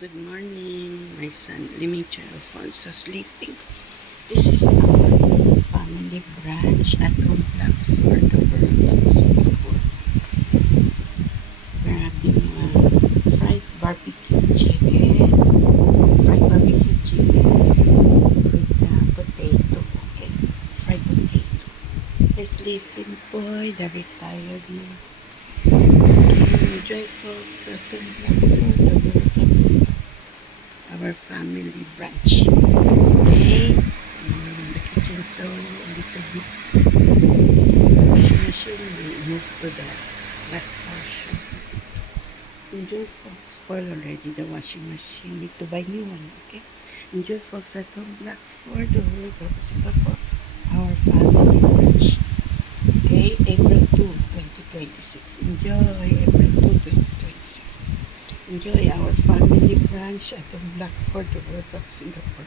Good morning, my son Limingcha Alfonso sleeping. This is our family branch at home Blackford overlook Singapore. We're having fried barbecue chicken with potato. Okay, fried potato. Leslie Simpoy, the retired na. Okay, enjoy folks at home Blackford overlook Singapore. Our family branch. Okay, the kitchen so a little bit. The washing machine we move to the last portion. Enjoy folks. Spoil already the washing machine. Need to buy new one. Okay. Enjoy folks at home Blackford or Singapore. Our family branch. Okay, April 2, 2026. Enjoy April 2, 2026. Enjoy our family branch at Blackford, Singapore.